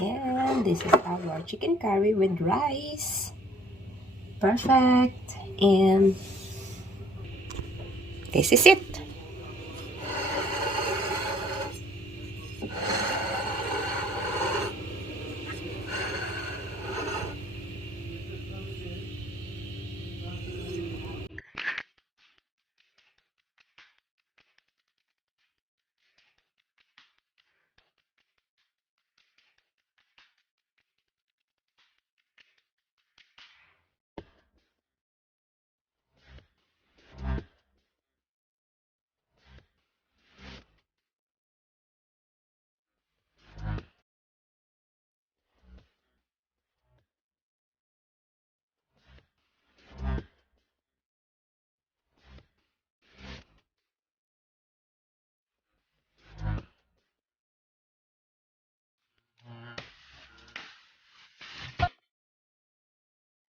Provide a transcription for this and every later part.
And this is our chicken curry with rice. Perfect. And this is it.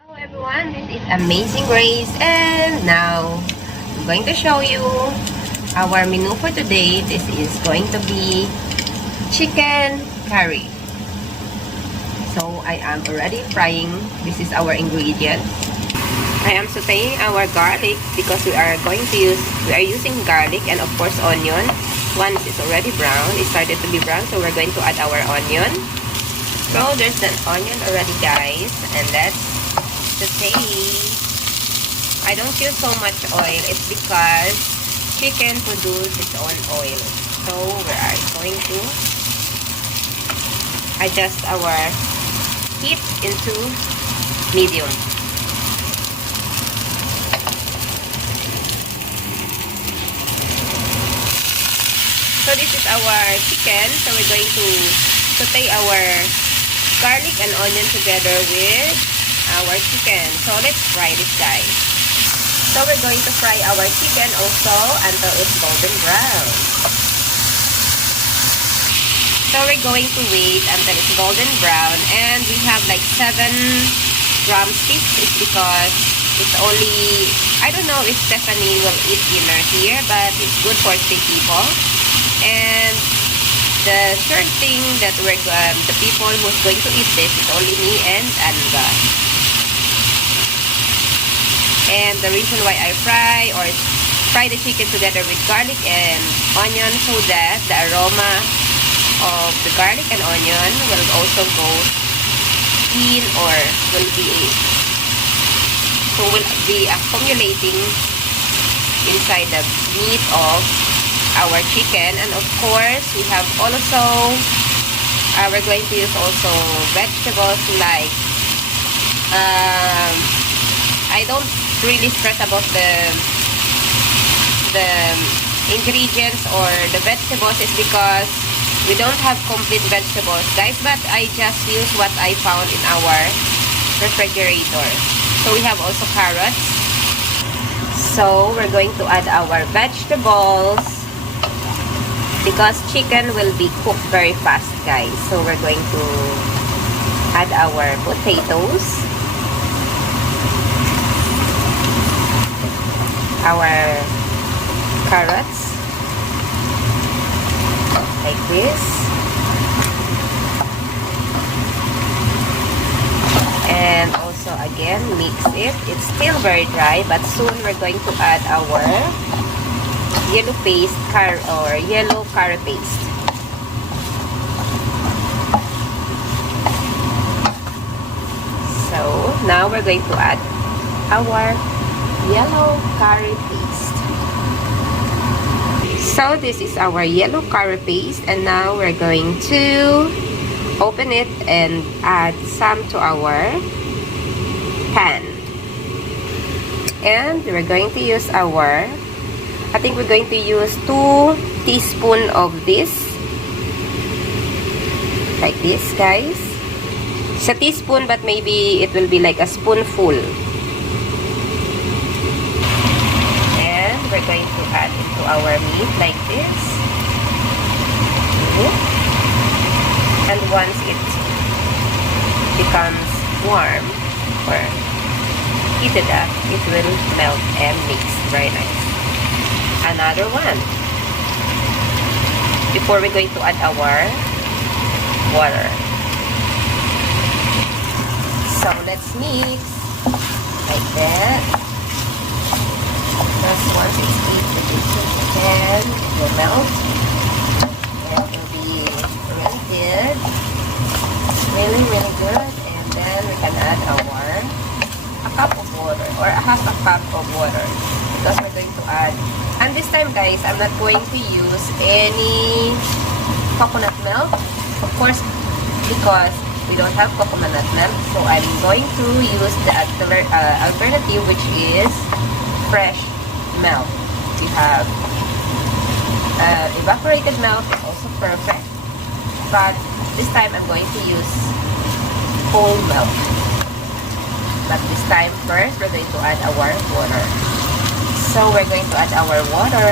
Hello everyone, this is Amazing Grace, and now I'm going to show you our menu for today. This is going to be chicken curry. So I am already frying. This is our ingredients. I am sauteing our garlic because we are using garlic and of course onion. Once it's already brown, it started to be brown, so we're going to add our onion. So there's an onion already, guys, and let's saute. I don't use so much oil. It's because chicken produces its own oil. So we are going to adjust our heat into medium. So this is our chicken. So we're going to saute our garlic and onion together with our chicken. So let's fry this, guys. So we're going to fry our chicken also until it's golden brown. So we're going to wait until it's golden brown, and we have like 7 drumsticks. It's because it's only, I don't know if Stephanie will eat dinner here, but it's good for 3 people. And the third thing that the people who's going to eat this is only me and Anga. And the reason why I fry the chicken together with garlic and onion, so that the aroma of the garlic and onion will also go in, or will be accumulating inside the meat of our chicken. And of course we have also we're going to use also vegetables like I don't really stress about the ingredients or the vegetables, is because we don't have complete vegetables, guys, but I just use what I found in our refrigerator. So we have also carrots. So we're going to add our vegetables because chicken will be cooked very fast, guys. So we're going to add our potatoes, our carrots, like this, and also again mix it. It's still very dry, but soon we're going to add our yellow curry paste. So now we're going to add our yellow curry paste. So this is our yellow curry paste, and now we're going to open it and add some to our pan. And we're going to use I think we're going to use 2 teaspoons of this, like this, guys. It's a teaspoon, but maybe it will be like a spoonful. And we're going to add it to our meat like this. And once it becomes warm or heated up, it will melt and mix very nice. Another one. Before we're going to add our water. So let's mix like that. Because once it's heated, the chicken, it will melt. And it will be really good. Really, really good. And then we can add a cup of water or a half a cup of water. Because we're going to add, and this time guys, I'm not going to use any coconut milk, of course, because we don't have coconut milk, so I'm going to use the alternative, which is fresh milk. We have evaporated milk, is also perfect, but this time I'm going to use whole milk. But this time, first, we're going to add our water. So we're going to add our water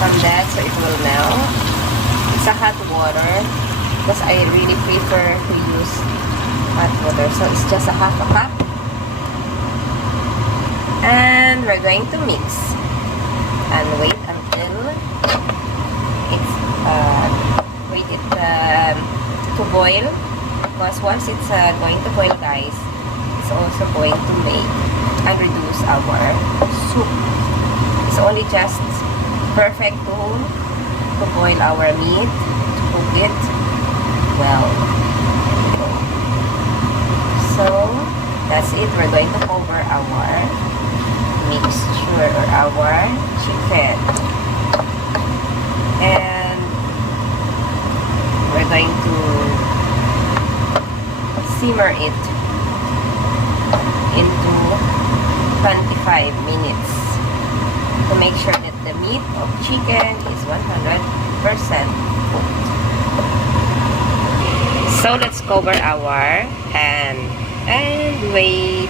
from that, so it will melt. It's a hot water because I really prefer to use hot water. So it's just a half a cup. And we're going to mix and wait until it's to boil. Because once it's going to boil, guys, it's also going to make and reduce our soup. It's only just perfect to boil our meat, to cook it well. So that's it. We're going to cover our mixture or our chicken, and we're going to simmer it into 25 minutes to make sure that the meat of chicken is 100% cooked. So let's cover our pan and wait.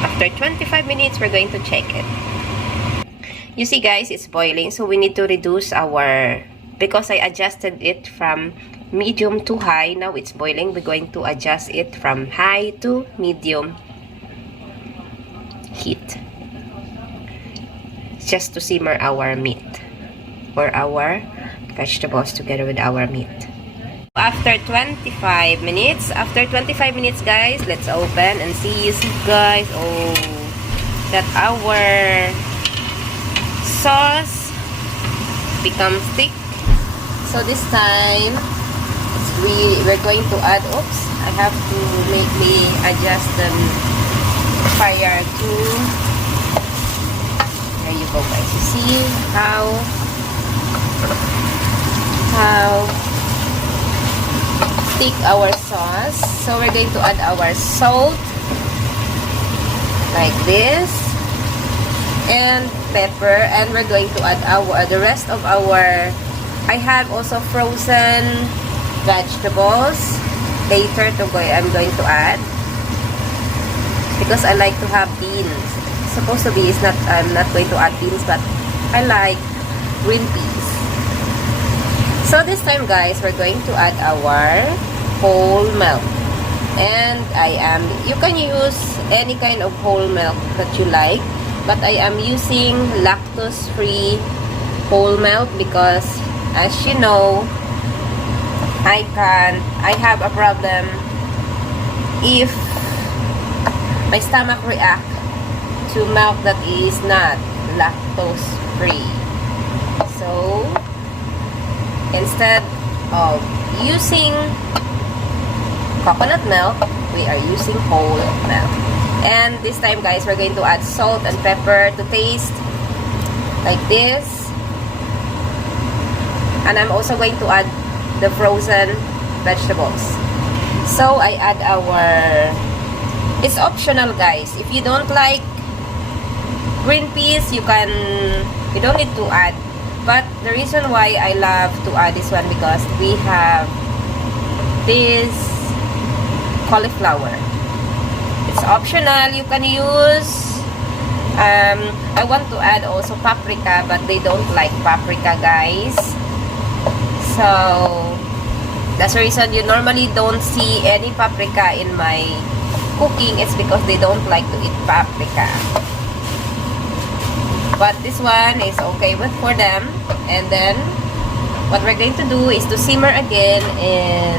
After 25 minutes, we're going to check it. You see guys, it's boiling, so we need to reduce our, because I adjusted it from medium to high. Now it's boiling. We're going to adjust it from high to medium heat, just to simmer our meat or our vegetables together with our meat. After 25 minutes, guys, let's open and see. You see guys, oh, that our sauce becomes thick. So this time we're going to add, oops, I have to make me adjust the fire to, there you go guys, you see how thick our sauce. So we're going to add our salt like this and pepper, and we're going to add the rest of our, I have also frozen vegetables later I'm going to add, because I like to have beans. Supposed to be, it's not, I'm not going to add beans, but I like green peas. So this time guys, we're going to add our whole milk, and you can use any kind of whole milk that you like, but I am using lactose-free whole milk because, as you know, I have a problem if my stomach reacts to milk that is not lactose free. So instead of using coconut milk, we are using whole milk. And this time guys, we're going to add salt and pepper to taste, like this. And I'm also going to add the frozen vegetables. So I add it's optional guys. If you don't like green peas, you don't need to add. But the reason why I love to add this one, because we have this cauliflower. It's optional. You can use I want to add also paprika, but they don't like paprika guys. So that's the reason you normally don't see any paprika in my cooking. It's because they don't like to eat paprika. But this one is okay for them. And then what we're going to do is to simmer again in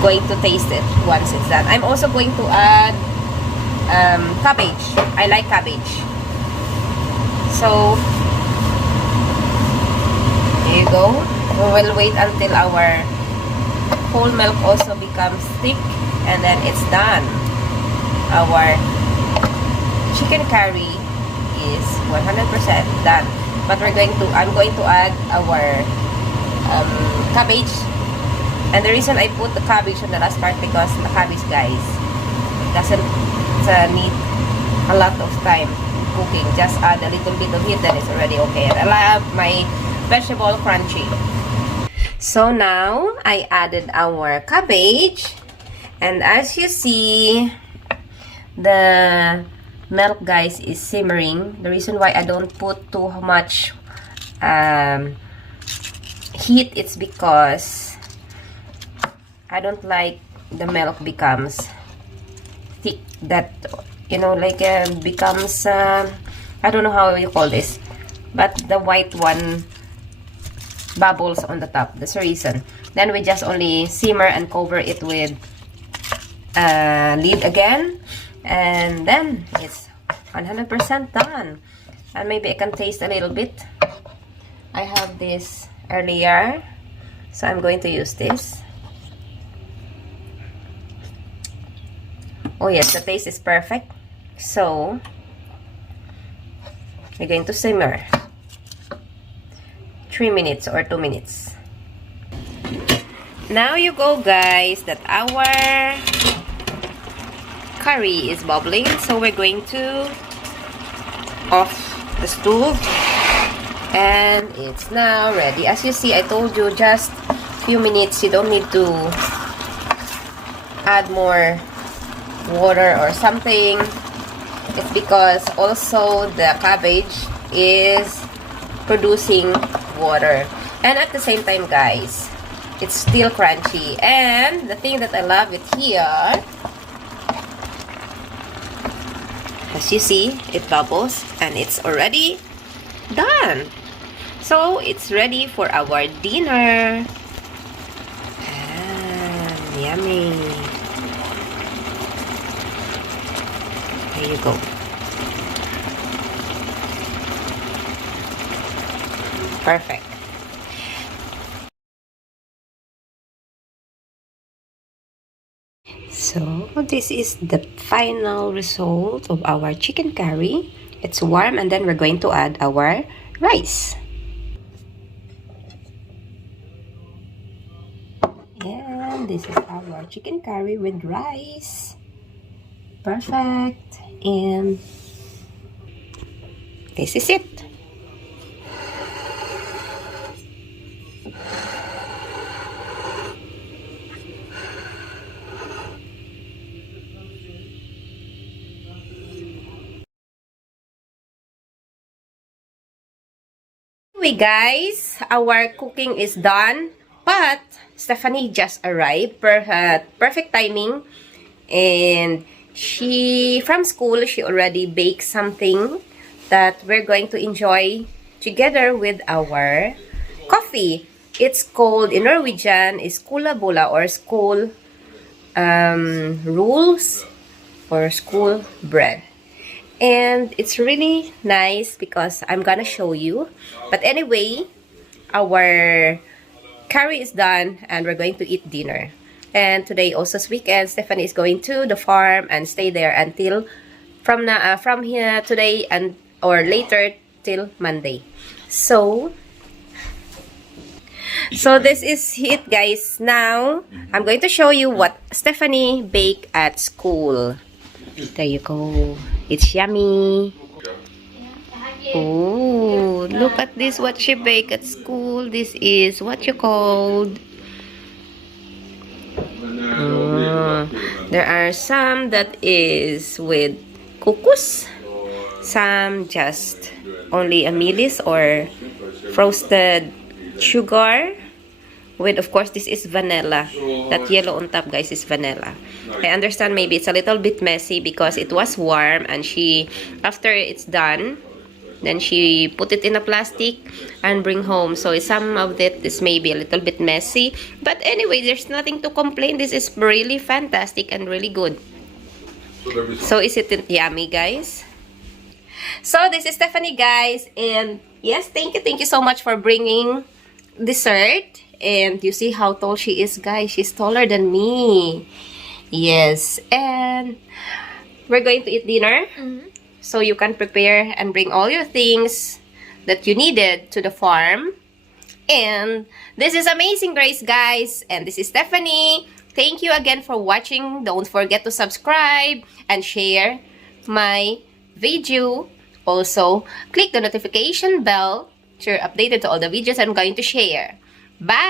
going to taste it once it's done. I'm also going to add cabbage. I like cabbage. So, here you go. We will wait until our whole milk also becomes thick, and then it's done. Our chicken curry is 100% done. But I'm going to add our cabbage. And the reason I put the cabbage on the last part because the cabbage, guys, doesn't need a lot of time cooking. Just add a little bit of heat, then it's already okay. And I love my vegetable crunchy. So now I added our cabbage, and as you see, the milk, guys, is simmering. The reason why I don't put too much heat, it's because I don't like the milk becomes thick, that, you know, like becomes I don't know how you call this, but the white one bubbles on the top. That's the reason. Then we just only simmer and cover it with lid again, and then it's 100% done. And maybe I can taste a little bit. I have this earlier, so I'm going to use this. Oh yes, the taste is perfect. So we're going to simmer 3 minutes or 2 minutes. Now you go, guys, that our curry is bubbling, so we're going to off the stove, and it's now ready. As you see, I told you just few minutes. You don't need to add more water or something. It's because also the cabbage is producing water, and at the same time, guys, it's still crunchy. And the thing that I love it here, as you see, it bubbles and it's already done. So it's ready for our dinner. Yummy. There you go. Perfect. So this is the final result of our chicken curry. It's warm, and then we're going to add our rice. And this is our chicken curry with rice. Perfect. And this is it. Anyway, guys, our cooking is done, but Stephanie just arrived. Perfect timing. And she, from school, she already baked something that we're going to enjoy together with our coffee. It's called, in Norwegian, is skolabola, or school rules, or school bread. And it's really nice because I'm gonna show you. But anyway, our curry is done and we're going to eat dinner. And today also is weekend. Stephanie is going to the farm and stay there until from here today and or later till Monday. So this is it, guys. Now I'm going to show you what Stephanie baked at school. There you go. It's yummy. Oh, look at this, what she baked at school. This is what you called. There are some that is with couscous, some just only a melis or frosted sugar. With, of course, this is vanilla. That yellow on top, guys, is vanilla. I understand maybe it's a little bit messy because it was warm, and she, after it's done, Then she put it in a plastic and bring home. So some of it is maybe a little bit messy. But anyway, there's nothing to complain. This is really fantastic and really good. So is it yummy, guys? So this is Stephanie, guys. And yes, thank you so much for bringing dessert. And you see how tall she is, guys. She's taller than me. Yes. And we're going to eat dinner. So you can prepare and bring all your things that you needed to the farm. And this is Amazing Grace, guys. And this is Stephanie. Thank you again for watching. Don't forget to subscribe and share my video. Also, click the notification bell so you're updated to all the videos I'm going to share. Bye!